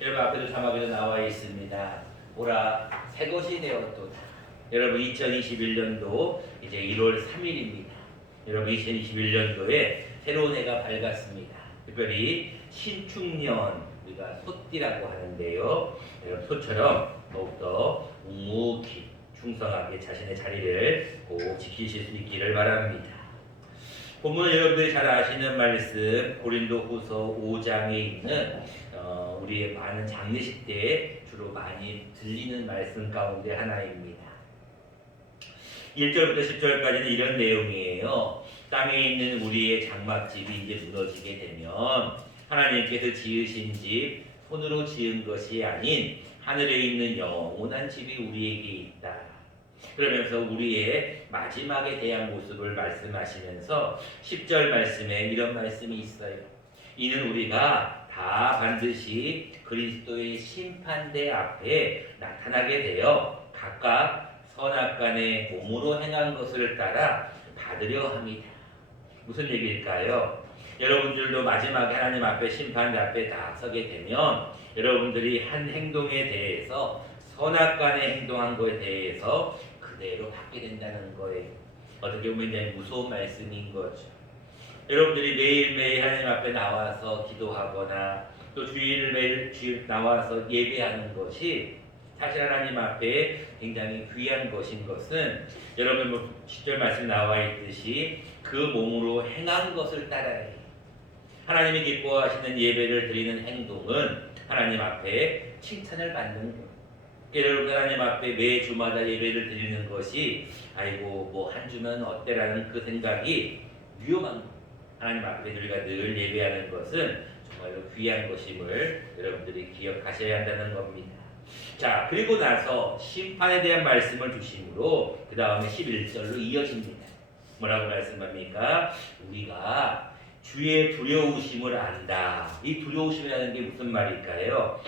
여러분 앞에도 자막에도 나와 있습니다. 보라 새 것이 되었도다. 여러분 2021년도 이제 1월 3일입니다. 여러분 2021년도에 새로운 해가 밝았습니다. 특별히 신축년 우리가 소띠라고 하는데요. 여러분 소처럼 더욱더 묵묵히 충성하게 자신의 자리를 꼭 지키실 수 있기를 바랍니다. 본문 여러분들이 잘 아시는 말씀 고린도후서 5장에 있는 우리의 많은 장례식 때 주로 많이 들리는 말씀 가운데 하나입니다. 1절부터 10절까지는 이런 내용이에요. 땅에 있는 우리의 장막집이 이제 무너지게 되면 하나님께서 지으신 집, 손으로 지은 것이 아닌 하늘에 있는 영원한 집이 우리에게 있다. 그러면서 우리의 마지막에 대한 모습을 말씀하시면서 10절 말씀에 이런 말씀이 있어요. 이는 우리가 다 반드시 그리스도의 심판대 앞에 나타나게 되어 각각 선악간의 몸으로 행한 것을 따라 받으려 합니다. 무슨 얘기일까요? 여러분들도 마지막에 하나님 앞에 심판대 앞에 다 서게 되면 여러분들이 한 행동에 대해서 선악간에 행동한 것에 대해서 그대로 받게 된다는 거예요. 어떻게 보면 이제 무서운 말씀인 거죠. 여러분들이 매일매일 하나님 앞에 나와서 기도하거나 또 주일 매일 주일 나와서 예배하는 것이 사실 하나님 앞에 굉장히 귀한 것인 것은 여러분 10절 말씀 나와 있듯이 그 몸으로 행한 것을 따라야 해요. 하나님이 기뻐하시는 예배를 드리는 행동은 하나님 앞에 칭찬을 받는 거예요. 여러분 하나님 앞에 매 주마다 예배를 드리는 것이 아이고 뭐 한 주면 어때라는 그 생각이 위험한 거예요. 하나님 앞에 우리가 늘 예배하는 것은 정말로 귀한 것임을 여러분들이 기억하셔야 한다는 겁니다. 자, 그리고 나서 심판에 대한 말씀을 주심으로 그 다음에 11절로 이어집니다. 뭐라고 말씀합니까? 우리가 주의 두려우심을 안다. 이 두려우심이라는 게 무슨 말일까요?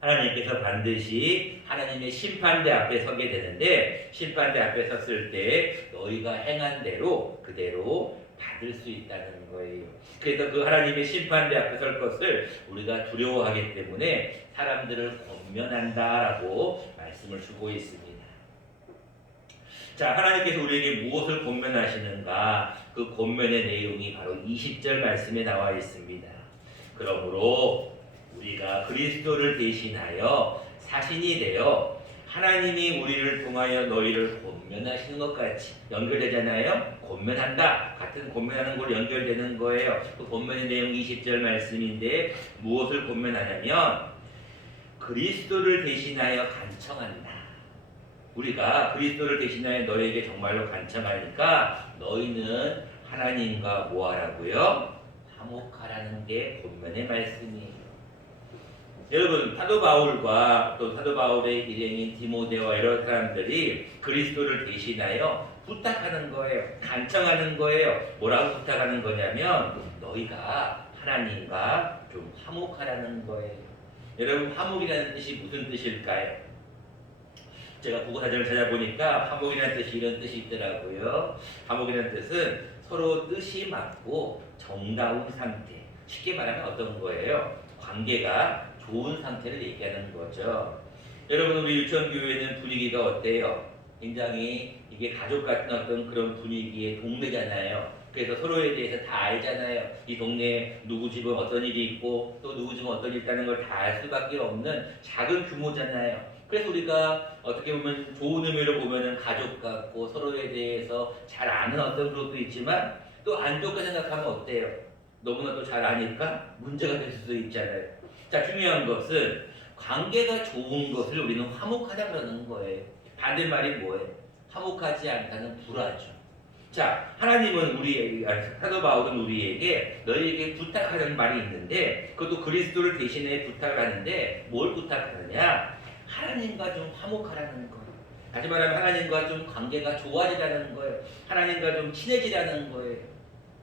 하나님께서 반드시 하나님의 심판대 앞에 서게 되는데 심판대 앞에 섰을 때 너희가 행한 대로 그대로 받을 수 있다는 거예요. 그래서 그 하나님의 심판대 앞에 설 것을 우리가 두려워하기 때문에 사람들을 권면한다라고 말씀을 주고 있습니다. 자, 하나님께서 우리에게 무엇을 권면하시는가? 그 권면의 내용이 바로 20절 말씀에 나와 있습니다. 그러므로 우리가 그리스도를 대신하여 사신이 되어 하나님이 우리를 통하여 너희를 권면하시는 것 같이 연결되잖아요. 권면한다. 같은 권면하는 걸로 연결되는 거예요. 그 권면의 내용 20절 말씀인데 무엇을 권면하냐면 그리스도를 대신하여 간청한다. 우리가 그리스도를 대신하여 너희에게 정말로 간청하니까 너희는 하나님과 뭐하라고요? 화목하라는 게 권면의 말씀이에요. 여러분 사도 바울과 또 사도 바울의 일행인 디모데와 이런 사람들이 그리스도를 대신하여 부탁하는 거예요. 간청하는 거예요. 뭐라고 부탁하는 거냐면 너희가 하나님과 좀 화목하라는 거예요. 여러분 화목이라는 뜻이 무슨 뜻일까요? 제가 국어사전을 찾아보니까 화목이라는 뜻이 이런 뜻이 있더라고요. 화목이라는 뜻은 서로 뜻이 맞고 정다운 상태. 쉽게 말하면 어떤 거예요? 관계가 좋은 상태를 얘기하는 거죠. 여러분 우리 유천교회는 분위기가 어때요? 굉장히 이게 가족 같은 어떤 그런 분위기의 동네잖아요. 그래서 서로에 대해서 다 알잖아요. 이 동네에 누구 집은 어떤 일이 있고 또 누구 집은 어떤 일이 있다는 걸 다 알 수밖에 없는 작은 규모잖아요. 그래서 우리가 어떻게 보면 좋은 의미로 보면은 가족 같고 서로에 대해서 잘 아는 어떤 그룹도 있지만 또 안 좋게 생각하면 어때요? 너무나도 잘 아니까 문제가 될 수도 있잖아요. 자, 중요한 것은 관계가 좋은 것을 우리는 화목하다 그러는 거예요. 반대말이 뭐예요? 화목하지 않다는 불화죠. 자, 하나님은 우리에게, 사도 바울은 우리에게 너희에게 부탁하는 말이 있는데 그것도 그리스도를 대신해 부탁하는데 뭘 부탁하느냐? 하나님과 좀 화목하라는 거예요. 다시 말하면 하나님과 좀 관계가 좋아지라는 거예요. 하나님과 좀 친해지라는 거예요.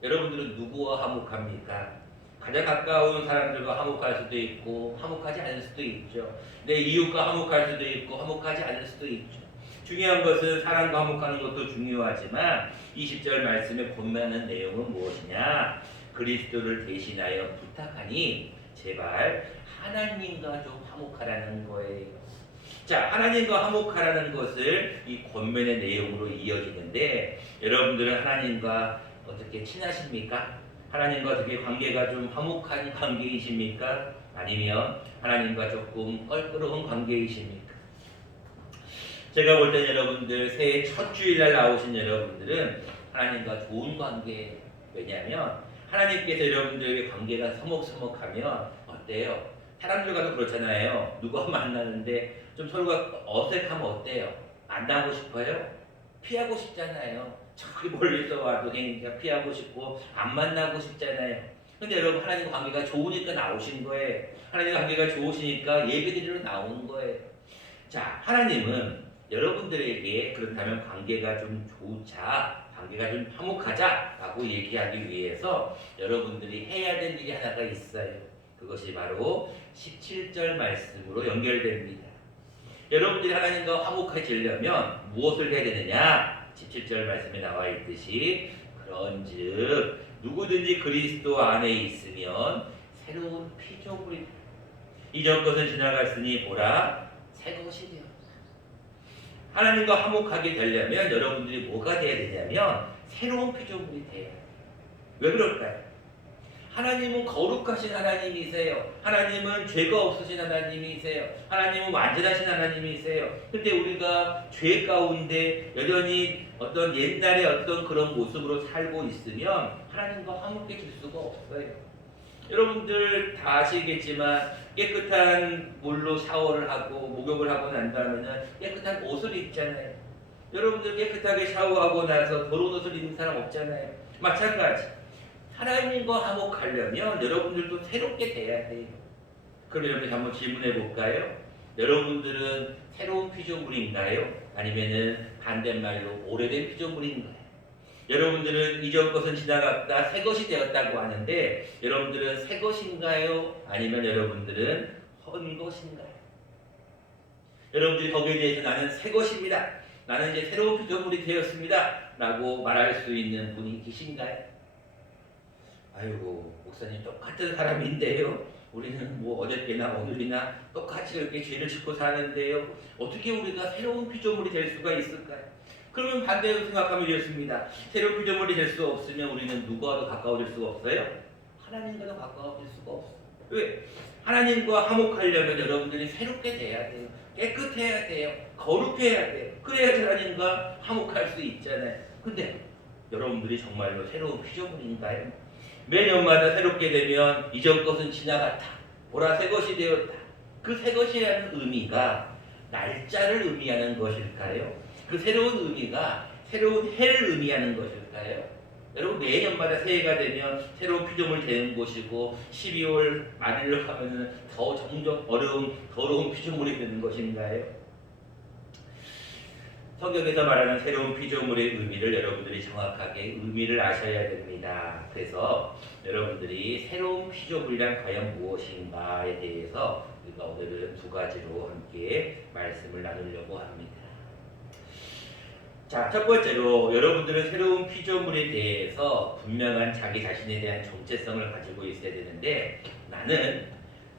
여러분들은 누구와 화목합니까? 가장 가까운 사람들과 화목할 수도 있고 화목하지 않을 수도 있죠. 내 이웃과 화목할 수도 있고 화목하지 않을 수도 있죠. 중요한 것은 사랑과 화목하는 것도 중요하지만 20절 말씀에 권면하는 내용은 무엇이냐? 그리스도를 대신하여 부탁하니 제발 하나님과 좀 화목하라는 거예요. 자, 하나님과 화목하라는 것을 이 권면의 내용으로 이어지는데 여러분들은 하나님과 어떻게 친하십니까? 하나님과 어떻게 관계가 좀 화목한 관계이십니까? 아니면 하나님과 조금 껄끄러운 관계이십니까? 제가 볼 땐 여러분들 새해 첫 주일날 나오신 여러분들은 하나님과 좋은 관계. 왜냐하면 하나님께서 여러분들에게 관계가 서먹서먹하면 어때요? 사람들과도 그렇잖아요. 누가 만나는데 좀 서로가 어색하면 어때요? 만나고 싶어요? 피하고 싶잖아요. 저기 멀리서 와도 그냥 피하고 싶고 안 만나고 싶잖아요. 근데 여러분 하나님 관계가 좋으니까 나오신 거예요. 하나님 관계가 좋으시니까 예배드리러 나오는 거예요. 자, 하나님은 여러분들에게 그렇다면 관계가 좀 좋자, 관계가 좀 화목하자라고 얘기하기 위해서 여러분들이 해야 될 일이 하나가 있어요. 그것이 바로 17절 말씀으로 연결됩니다. 여러분들이 하나님과 화목해지려면 무엇을 해야 되느냐? 17절 말씀에 나와 있듯이 그런즉 누구든지 그리스도 안에 있으면 새로운 피조물이다. 이전 것은 지나갔으니 보라 새 것이 되었다. 하나님과 화목하게 되려면 여러분들이 뭐가 돼야 되냐면 새로운 피조물이 돼야 돼요. 왜 그럴까요? 하나님은 거룩하신 하나님이세요. 하나님은 죄가 없으신 하나님이세요. 하나님은 완전하신 하나님이세요. 근데 우리가 죄 가운데 여전히 어떤 옛날의 어떤 그런 모습으로 살고 있으면 하나님과 화목해질 수가 없어요. 여러분들 다 아시겠지만 깨끗한 물로 샤워를 하고 목욕을 하고 난 다음에는 깨끗한 옷을 입잖아요. 여러분들 깨끗하게 샤워하고 나서 더러운 옷을 입는 사람 없잖아요. 마찬가지. 하나님과 화목하려면 여러분들도 새롭게 돼야 돼요. 그럼 여러분들 한번 질문해 볼까요? 여러분들은 새로운 피조물인가요? 아니면은 반대말로 오래된 피조물인가요? 여러분들은 이전 것은 지나갔다 새 것이 되었다고 하는데 여러분들은 새 것인가요? 아니면 여러분들은 헌 것인가요? 여러분들이 거기에 대해서 나는 새 것입니다. 나는 이제 새로운 피조물이 되었습니다. 라고 말할 수 있는 분이 계신가요? 아이고 목사님 똑같은 사람인데요. 우리는 뭐 어저께나 오늘이나 똑같이 이렇게 죄를 짓고 사는데요. 어떻게 우리가 새로운 피조물이 될 수가 있을까요? 그러면 반대로 생각하면 이렇습니다. 새로운 피조물이 될 수 없으면 우리는 누구와도 가까워질 수가 없어요? 하나님과도 가까워질 수가 없어요. 왜? 하나님과 화목하려면 여러분들이 새롭게 돼야 돼요. 깨끗해야 돼요. 거룩해야 돼요. 그래야 하나님과 화목할 수 있잖아요. 근데 여러분들이 정말로 새로운 피조물인가요? 매년마다 새롭게 되면 이전 것은 지나갔다. 보라 새 것이 되었다. 그 새 것이라는 의미가 날짜를 의미하는 것일까요? 그 새로운 의미가 새로운 해를 의미하는 것일까요? 여러분 매년마다 새해가 되면 새로운 피조물이 되는 것이고 12월 말일로 가면 더 점점 더러운 피조물이 되는 것인가요? 성경에서 말하는 새로운 피조물의 의미를 여러분들이 정확하게 의미를 아셔야 됩니다. 그래서 여러분들이 새로운 피조물이란 과연 무엇인가에 대해서 우리가 오늘은 두 가지로 함께 말씀을 나누려고 합니다. 자, 첫 번째로 여러분들은 새로운 피조물에 대해서 분명한 자기 자신에 대한 정체성을 가지고 있어야 되는데 나는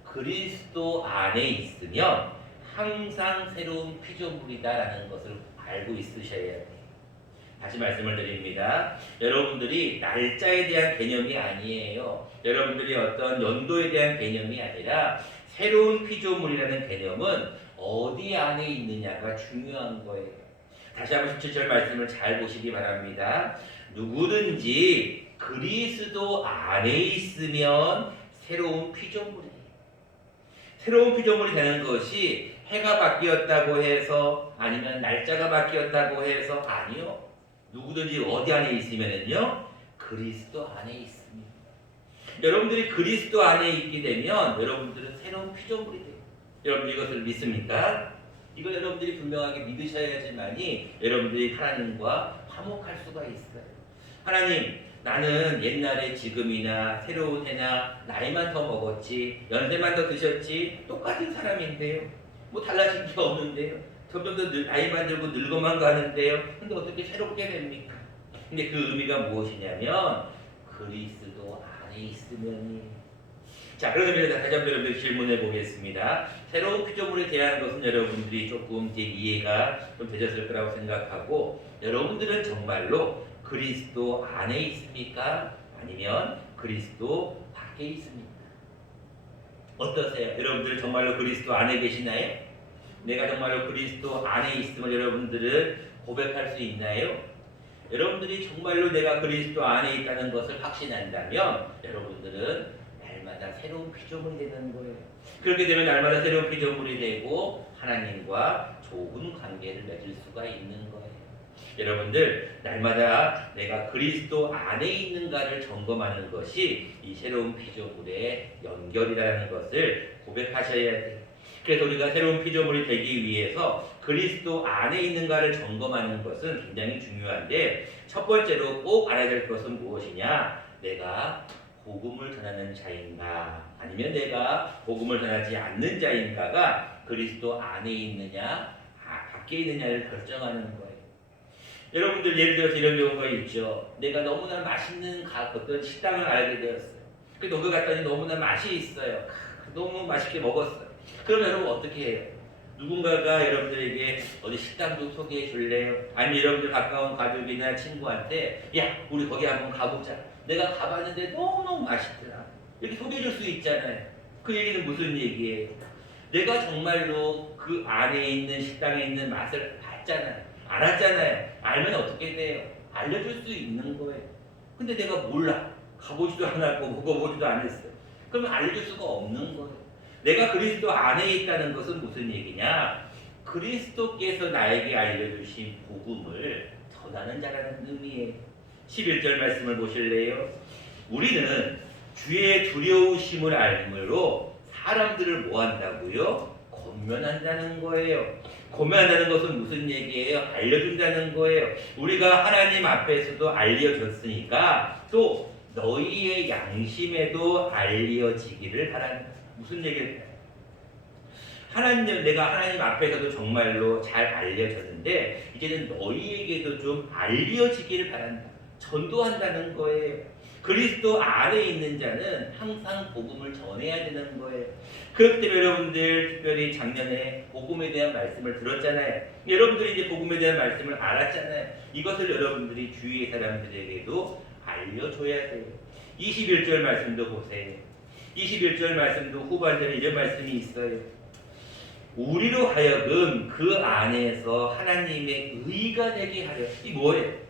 그리스도 안에 있으면 항상 새로운 피조물이다라는 것을 알고 있으셔야 돼요. 다시 말씀을 드립니다. 여러분들이 날짜에 대한 개념이 아니에요. 여러분들이 어떤 연도에 대한 개념이 아니라 새로운 피조물이라는 개념은 어디 안에 있느냐가 중요한 거예요. 다시 한번 17절 말씀을 잘 보시기 바랍니다. 누구든지 그리스도 안에 있으면 새로운 피조물이에요. 새로운 피조물이 되는 것이 해가 바뀌었다고 해서 아니면 날짜가 바뀌었다고 해서 아니요. 누구든지 어디 안에 있으면은요 그리스도 안에 있습니다. 여러분들이 그리스도 안에 있게 되면 여러분들은 새로운 피조물이 돼요. 여러분 이것을 믿습니까? 이걸 여러분들이 분명하게 믿으셔야지만이 여러분들이 하나님과 화목할 수가 있어요. 하나님, 나는 옛날에 지금이나 새로운 해나 나이만 더 먹었지 연세만 더 드셨지 똑같은 사람인데요. 뭐 달라진 게 없는데요. 점점 더 나이만 들고 늙어만 가는데요. 근데 어떻게 새롭게 됩니까? 근데 그 의미가 무엇이냐면 그리스도 안에 있으면이. 자, 그러면 다시 한번 여러분들 질문해 보겠습니다. 새로운 피조물에 대한 것은 여러분들이 조금 이제 이해가 좀 되셨을 거라고 생각하고, 여러분들은 정말로 그리스도 안에 있습니까? 아니면 그리스도 밖에 있습니까? 어떠세요? 여러분들 정말로 그리스도 안에 계시나요? 내가 정말로 그리스도 안에 있음을 여러분들은 고백할 수 있나요? 여러분들이 정말로 내가 그리스도 안에 있다는 것을 확신한다면 여러분들은 날마다 새로운 피조물이 되는 거예요. 그렇게 되면 날마다 새로운 피조물이 되고 하나님과 좋은 관계를 맺을 수가 있는 거예요. 여러분들 날마다 내가 그리스도 안에 있는가를 점검하는 것이 이 새로운 피조물의 연결이라는 것을 고백하셔야 돼요. 그래서 우리가 새로운 피조물이 되기 위해서 그리스도 안에 있는가를 점검하는 것은 굉장히 중요한데, 첫 번째로 꼭 알아야 될 것은 무엇이냐? 내가 복음을 전하는 자인가 아니면 내가 복음을 전하지 않는 자인가가 그리스도 안에 있느냐 밖에 있느냐를 결정하는 거예요. 여러분들 예를 들어서 이런 경우가 있죠. 내가 너무나 맛있는 어떤 식당을 알게 되었어요. 그 거기 갔더니 너무나 맛이 있어요. 너무 맛있게 먹었어요. 그러면 여러분 어떻게 해요? 누군가가 여러분들에게 어디 식당 좀 소개해 줄래요? 아니면 여러분들 가까운 가족이나 친구한테 야 우리 거기 한번 가보자. 내가 가봤는데 너무너무 맛있더라. 이렇게 소개해 줄 수 있잖아요. 그 얘기는 무슨 얘기예요? 내가 정말로 그 안에 있는 식당에 있는 맛을 봤잖아요. 알았잖아요. 알면 어떻게 돼요? 알려줄 수 있는 거예요. 근데 내가 몰라. 가보지도 않았고 먹어보지도 않았어요. 그러면 알려줄 수가 없는 거예요. 내가 그리스도 안에 있다는 것은 무슨 얘기냐? 그리스도께서 나에게 알려주신 복음을 전하는 자라는 의미예요. 11절 말씀을 보실래요? 우리는 주의 두려우심을 알므로 사람들을 뭐 한다고요? 권면한다는 거예요. 권면한다는 것은 무슨 얘기예요? 알려준다는 거예요. 우리가 하나님 앞에서도 알려졌으니까 또 너희의 양심에도 알려지기를 바란다. 무슨 얘기일까요? 내가 하나님 앞에서도 정말로 잘 알려졌는데 이제는 너희에게도 좀 알려지기를 바란다. 전도한다는 거예요. 그리스도 안에 있는 자는 항상 복음을 전해야 되는 거예요. 그렇기 때문에 여러분들 특별히 작년에 복음에 대한 말씀을 들었잖아요. 여러분들이 이제 복음에 대한 말씀을 알았잖아요. 이것을 여러분들이 주위의 사람들에게도 알려줘야 돼요. 21절 말씀도 보세요. 21절 말씀도 후반절에 이런 말씀이 있어요. 우리로 하여금 그 안에서 하나님의 의가 되게 하려. 이 뭐예요?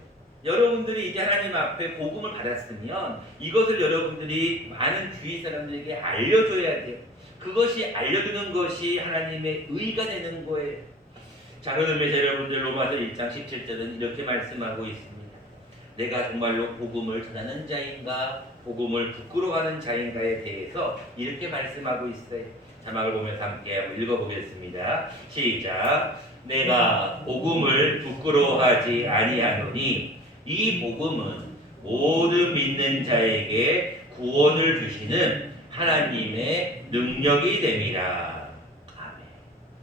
여러분들이 이제 하나님 앞에 복음을 받았으면 이것을 여러분들이 많은 주위 사람들에게 알려줘야 돼요. 그것이 알려주는 것이 하나님의 의가 되는 거예요. 자, 그러면서 여러분들 로마서 1장 17절은 이렇게 말씀하고 있습니다. 내가 정말로 복음을 전하는 자인가 복음을 부끄러워하는 자인가에 대해서 이렇게 말씀하고 있어요. 자막을 보면서 함께 한번 읽어보겠습니다. 시작. 내가 복음을 부끄러워하지 아니하노니 이 복음은 모든 믿는 자에게 구원을 주시는 하나님의 능력이 됨이라. 아멘.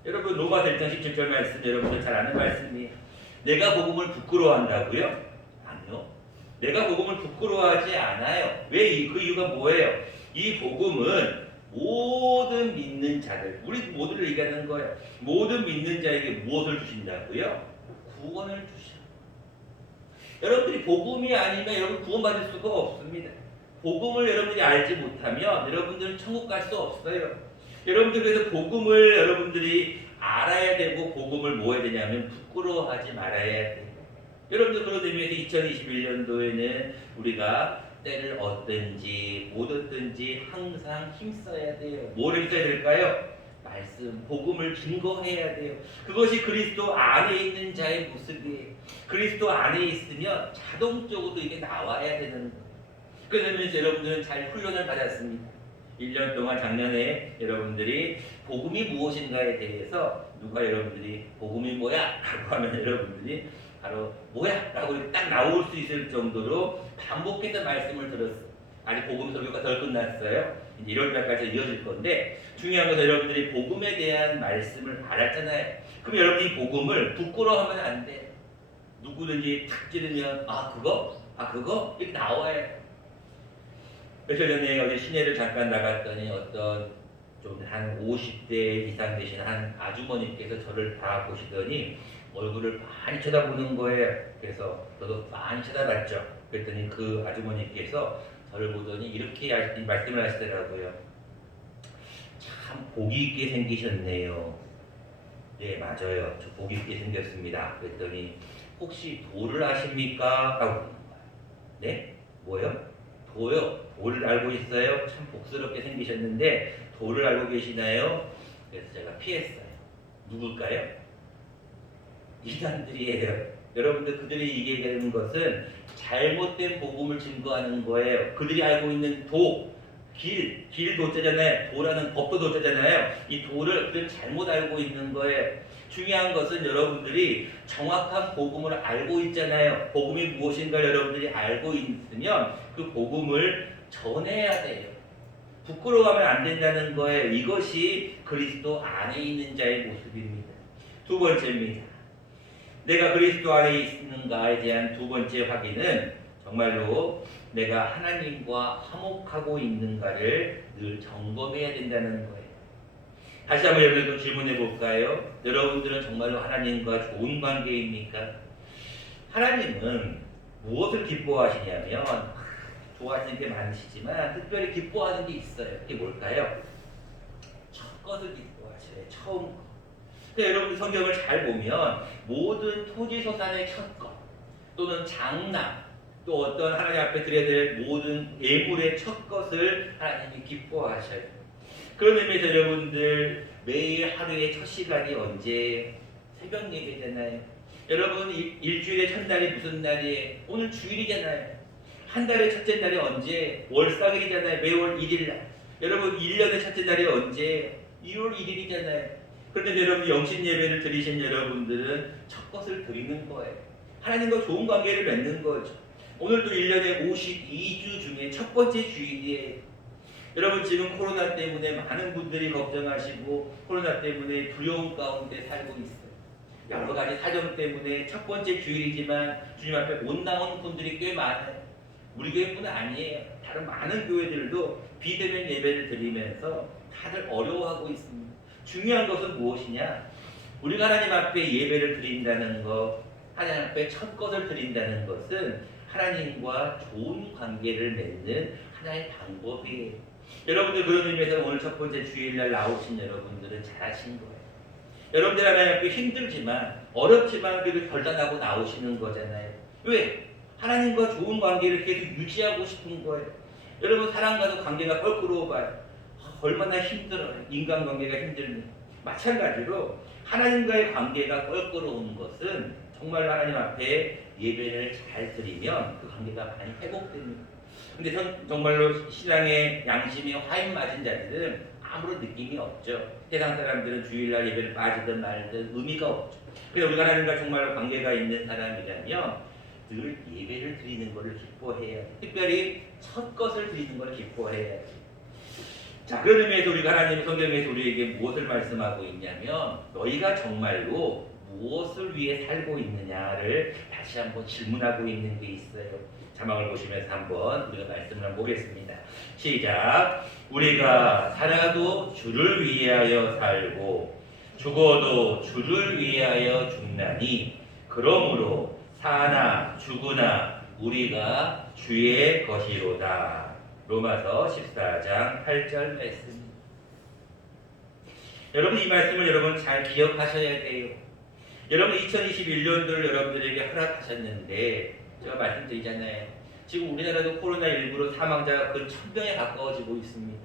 여러분 로마서 1장 17절 말씀 여러분들 잘 아는 말씀이에요. 내가 복음을 부끄러워한다고요? 아니요. 내가 복음을 부끄러워하지 않아요. 왜? 그 이유가 뭐예요? 이 복음은 모든 믿는 자들, 우리 모두를 얘기하는 거예요. 모든 믿는 자에게 무엇을 주신다고요? 구원을 주셔. 여러분들이 복음이 아니면 여러분 구원받을 수가 없습니다. 복음을 여러분들이 알지 못하면 여러분들은 천국 갈 수 없어요. 여러분들 그래서 복음을 여러분들이 알아야 되고 복음을 뭐 해야 되냐면 부끄러워하지 말아야 돼요. 여러분들 그런 의미에서 2021년도에는 우리가 때를 얻든지 못 얻든지 항상 힘써야 돼요. 뭘 힘써야 될까요? 말씀, 복음을 증거해야 돼요. 그것이 그리스도 안에 있는 자의 모습이에요. 그리스도 안에 있으면 자동적으로 이게 나와야 되는 거예요. 그러면서 여러분들은 잘 훈련을 받았습니다. 1년 동안 작년에 여러분들이 복음이 무엇인가에 대해서 누가 여러분들이 복음이 뭐야? 라고 하면 여러분들이 바로 뭐야? 라고 딱 나올 수 있을 정도로 반복해서 말씀을 들었어요. 아직 복음 설교가 덜 끝났어요. 이제 1월달까지 이어질 건데 중요한 것은 여러분들이 복음에 대한 말씀을 알았잖아요. 그럼 여러분이 이 복음을 부끄러워하면 안 돼. 누구든지 탁 찌르면 그거? 이렇게 나와야 돼. 며칠 전에 어디 시내를 잠깐 나갔더니 어떤 좀 한 50대 이상 되신 한 아주머니께서 저를 바라보시더니 얼굴을 많이 쳐다보는 거예요. 그래서 저도 많이 쳐다봤죠. 그랬더니 그 아주머니께서 저를 보더니 이렇게 말씀을 하시더라고요. 참 복이 있게 생기셨네요. 네, 맞아요. 저 복이 있게 생겼습니다. 그랬더니 혹시 도를 아십니까? 라고 묻는 거예요. 네? 뭐요? 도요? 도를 알고 있어요? 참 복스럽게 생기셨는데 도를 알고 계시나요? 그래서 제가 피했어요. 누굴까요? 이단들이에요. 여러분들 그들이 얘기하는 것은 잘못된 복음을 증거하는 거예요. 그들이 알고 있는 도, 길 도자잖아요. 도라는 법도 도자잖아요. 이 도를 그들은 잘못 알고 있는 거예요. 중요한 것은 여러분들이 정확한 복음을 알고 있잖아요. 복음이 무엇인가 여러분들이 알고 있으면 그 복음을 전해야 돼요. 부끄러워하면 안 된다는 거예요. 이것이 그리스도 안에 있는 자의 모습입니다. 두 번째입니다. 내가 그리스도 안에 있는가에 대한 두 번째 확인은 정말로 내가 하나님과 화목하고 있는가를 늘 점검해야 된다는 거예요. 다시 한번 여러분들도 질문해 볼까요? 여러분들은 정말로 하나님과 좋은 관계입니까? 하나님은 무엇을 기뻐하시냐면 좋아하시는 게 많으시지만 특별히 기뻐하는 게 있어요. 그게 뭘까요? 첫 것을 기뻐하셔요. 처음 거. 그러니까 여러분들 성경을 잘 보면 모든 토지소산의 첫 것 또는 장남 또 어떤 하나님 앞에 드려야 될 모든 예물의 첫 것을 하나님이 기뻐하셔요. 그런 의미에서 여러분들 매일 하루의 첫 시간이 언제? 새벽 예배잖아요. 여러분 일주일의 첫날이 무슨 날이에요? 오늘 주일이잖아요. 한 달의 첫째 날이 언제? 월삭일이잖아요. 매월 1일. 여러분 1년의 첫째 날이 언제? 2월 1일이잖아요. 그런데 여러분 영신 예배를 드리신 여러분들은 첫 것을 드리는 거예요. 하나님과 좋은 관계를 맺는 거죠. 오늘도 1년에 52주 중에 첫 번째 주일이에요. 여러분 지금 코로나 때문에 많은 분들이 걱정하시고 코로나 때문에 두려움 가운데 살고 있어요. 여러 가지 사정 때문에 첫 번째 주일이지만 주님 앞에 못 나온 분들이 꽤 많아요. 우리 교회뿐 아니에요. 다른 많은 교회들도 비대면 예배를 드리면서 다들 어려워하고 있습니다. 중요한 것은 무엇이냐? 우리가 하나님 앞에 예배를 드린다는 것, 하나님 앞에 첫 것을 드린다는 것은 하나님과 좋은 관계를 맺는 하나의 방법이에요. 여러분들 그런 의미에서 오늘 첫 번째 주일날 나오신 여러분들은 잘하신 거예요. 여러분들 하나님 앞에 힘들지만 어렵지만 그래도 결단하고 나오시는 거잖아요. 왜? 하나님과 좋은 관계를 계속 유지하고 싶은 거예요. 여러분 사람과도 관계가 껄끄러워 봐요. 얼마나 힘들어요. 인간관계가 힘들면. 마찬가지로 하나님과의 관계가 껄끄러운 것은 정말 하나님 앞에 예배를 잘 드리면 그 관계가 많이 회복됩니다. 근데 정말로 신앙의 양심이 화인 맞은 자들은 아무런 느낌이 없죠. 세상 사람들은 주일날 예배를 빠지든 말든 의미가 없죠. 그래서 우리가 하나님과 정말로 관계가 있는 사람이라면 늘 예배를 드리는 것을 기뻐해야 해요. 특별히 첫 것을 드리는 걸 기뻐해야 해요. 자, 그런 의미에서 우리가 하나님 성경에서 우리에게 무엇을 말씀하고 있냐면 너희가 정말로 무엇을 위해 살고 있느냐를 다시 한번 질문하고 있는 게 있어요. 자막을 보시면서 한번 우리가 말씀을 한번 보겠습니다. 시작. 우리가 살아도 주를 위하여 살고 죽어도 주를 위하여 죽나니 그러므로 사나 죽으나 우리가 주의 것이로다. 로마서 14장 8절 말씀. 여러분 이 말씀을 여러분 잘 기억하셔야 돼요. 여러분 2021년도를 여러분들에게 허락하셨는데 제가 말씀드리잖아요. 지금 우리나라도 코로나19로 사망자가 근 1000명에 가까워지고 있습니다.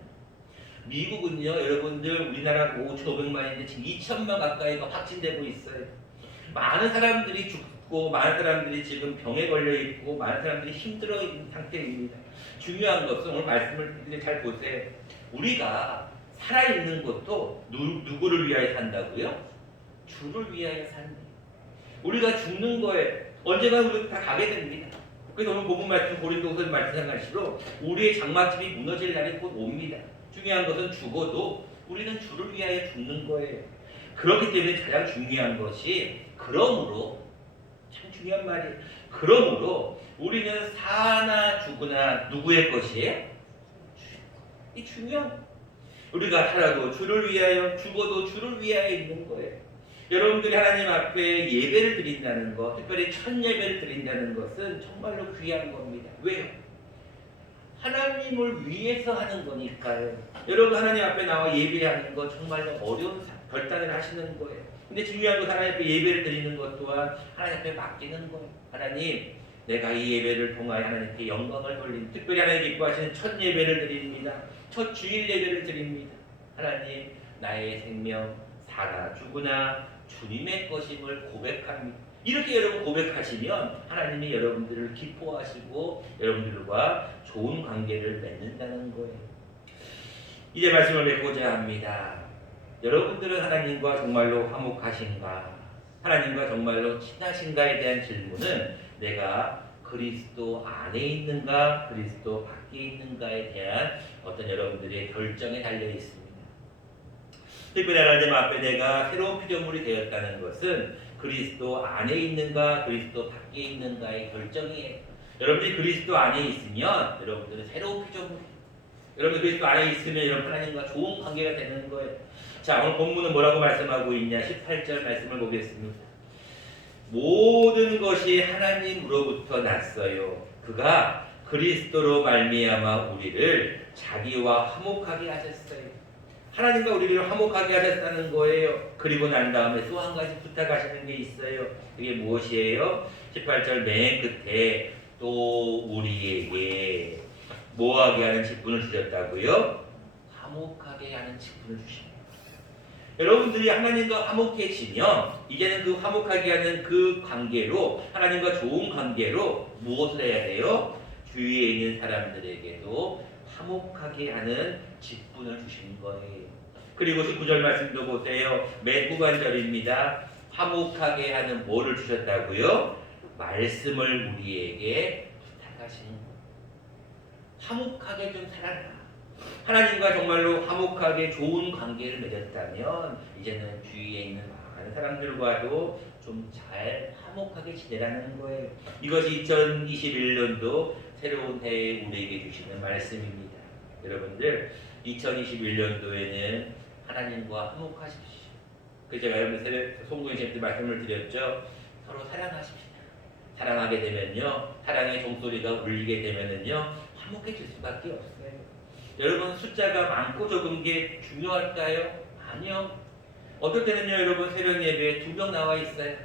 미국은요 여러분들 우리나라 5,500만인데 지금 2,000만 가까이가 확진되고 있어요. 많은 사람들이 죽고 많은 사람들이 지금 병에 걸려 있고 많은 사람들이 힘들어 있는 상태입니다. 중요한 것은 오늘 말씀을 잘 보세요. 우리가 살아있는 것도 누구를 위하여 산다고요? 주를 위하여 산다. 우리가 죽는 거에 언젠가 우리가 다 가게 됩니다. 그래서 오늘 본문 말씀 고린도후서 말씀하시로 우리의 장막집이 무너질 날이 곧 옵니다. 중요한 것은 죽어도 우리는 주를 위하여 죽는 거예요. 그렇기 때문에 가장 중요한 것이 그러므로 참 중요한 말이에요. 그러므로 우리는 사나 죽으나 누구의 것이에요? 이 중요한 거예요. 우리가 살아도 주를 위하여 죽어도 주를 위하여 있는 거예요. 여러분들이 하나님 앞에 예배를 드린다는 것, 특별히 첫 예배를 드린다는 것은 정말로 귀한 겁니다. 왜요? 하나님을 위해서 하는 거니까요. 여러분 하나님 앞에 나와 예배하는 거 정말로 어려운 결단을 하시는 거예요. 근데 중요한 건 하나님 앞에 예배를 드리는 것 또한 하나님 앞에 맡기는 거예요. 하나님, 내가 이 예배를 통하여 하나님께 영광을 돌리는, 특별히 하나님 기뻐하시는 첫 예배를 드립니다. 첫 주일 예배를 드립니다. 하나님, 나의 생명 살아 죽으나 주님의 것임을 고백합니다. 이렇게 여러분 고백하시면 하나님이 여러분들을 기뻐하시고 여러분들과 좋은 관계를 맺는다는 거예요. 이제 말씀을 맺고자 합니다. 여러분들은 하나님과 정말로 화목하신가? 하나님과 정말로 친하신가에 대한 질문은 내가 그리스도 안에 있는가, 그리스도 밖에 있는가에 대한 어떤 여러분들의 결정에 달려 있습니다. 특별히 하나님 앞에 내가 새로운 피조물이 되었다는 것은 그리스도 안에 있는가, 그리스도 밖에 있는가의 결정이에요. 여러분들이 그리스도 안에 있으면 여러분들은 새로운 피조물이에요. 여러분 그리스도 안에 있으면 여러분 하나님과 좋은 관계가 되는 거예요. 자, 오늘 본문은 뭐라고 말씀하고 있냐? 18절 말씀을 보겠습니다. 모든 것이 하나님으로부터 났어요. 그가 그리스도로 말미암아 우리를 자기와 화목하게 하셨어요. 하나님과 우리를 화목하게 하셨다는 거예요. 그리고 난 다음에 또 한 가지 부탁하시는 게 있어요. 그게 무엇이에요? 18절 맨 끝에 또 우리에게 뭐하게 하는 직분을 주셨다고요? 화목하게 하는 직분을 주십니다. 여러분들이 하나님과 화목해지면 이제는 그 화목하게 하는 그 관계로, 하나님과 좋은 관계로 무엇을 해야 돼요? 주위에 있는 사람들에게도 화목하게 하는 직분을 주신 거예요. 그리고 19절 말씀도 보세요. 맨 후반절입니다. 화목하게 하는 뭐를 주셨다고요? 말씀을 우리에게 부탁하신 거예요. 화목하게 좀 살아라. 하나님과 정말로 화목하게 좋은 관계를 맺었다면 이제는 주위에 있는 많은 사람들과도 좀 잘 화목하게 지내라는 거예요. 이것이 2021년도 새로운 해에 우리에게 주시는 말씀입니다. 여러분들 2021년도에는 하나님과 화목하십시오. 그 제가 여러분 송구인 쌤한테 말씀을 드렸죠. 서로 사랑하십시오. 사랑하게 되면요, 사랑의 종소리가 울리게 되면은요, 화목해질 수밖에 없어요. 여러분 숫자가 많고 적은 게 중요할까요? 아니요. 어떨 때는요, 여러분 새벽 예배에 2명 나와 있어요.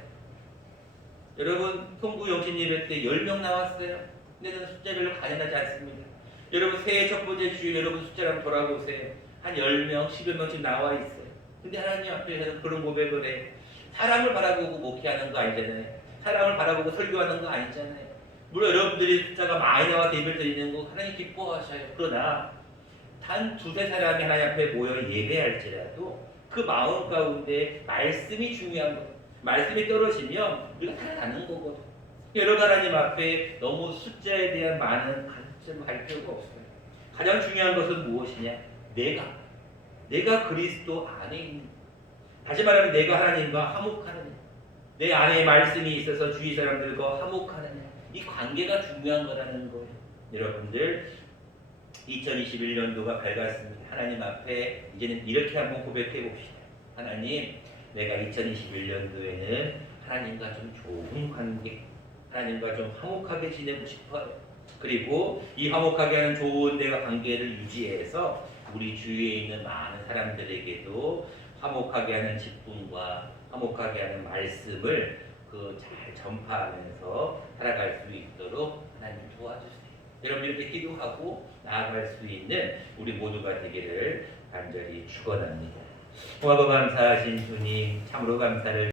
여러분 송구 영신 예배 때 10명 나왔어요. 근데 저는 숫자별로 가늠하지 않습니다. 여러분 새해 첫 번째 주일 여러분 숫자를 한번 돌아보세요. 한 10명, 10여 명씩 나와 있어요. 근데 하나님 앞에서는 그런 고백을 해. 사람을 바라보고 목회하는 거 아니잖아요. 사람을 바라보고 설교하는 거 아니잖아요. 물론 여러분들이 숫자가 많이 나와서 예배를 드리는 거 하나님 기뻐하셔요. 그러나 단 2-3 사람이 하나님 앞에 모여 예배할지라도 그 마음 가운데 말씀이 중요한 거예요. 말씀이 떨어지면 우리가 살아나는 거거든. 여러분 하나님 앞에 너무 숫자에 대한 많은 관점을 갈 필요가 없어요. 가장 중요한 것은 무엇이냐? 내가 그리스도 안에 있는, 다시 말하면 내가 하나님과 화목하느냐, 내 안에 말씀이 있어서 주위 사람들과 화목하느냐, 이 관계가 중요한 거라는 거예요. 여러분들 2021년도가 밝았습니다. 하나님 앞에 이제는 이렇게 한번 고백해 봅시다. 하나님, 내가 2021년도에는 하나님과 좀 좋은 관계, 하나님과 좀 화목하게 지내고 싶어요. 그리고 이 화목하게 하는 좋은 내가 관계를 유지해서 우리 주위에 있는 많은 사람들에게도 화목하게 하는 직분과 화목하게 하는 말씀을 잘 전파하면서 살아갈 수 있도록 하나님 도와주세요. 여러분 이렇게 기도하고 나아갈 수 있는 우리 모두가 되기를 간절히 축원합니다. 고맙고 감사하신 주님, 참으로 감사를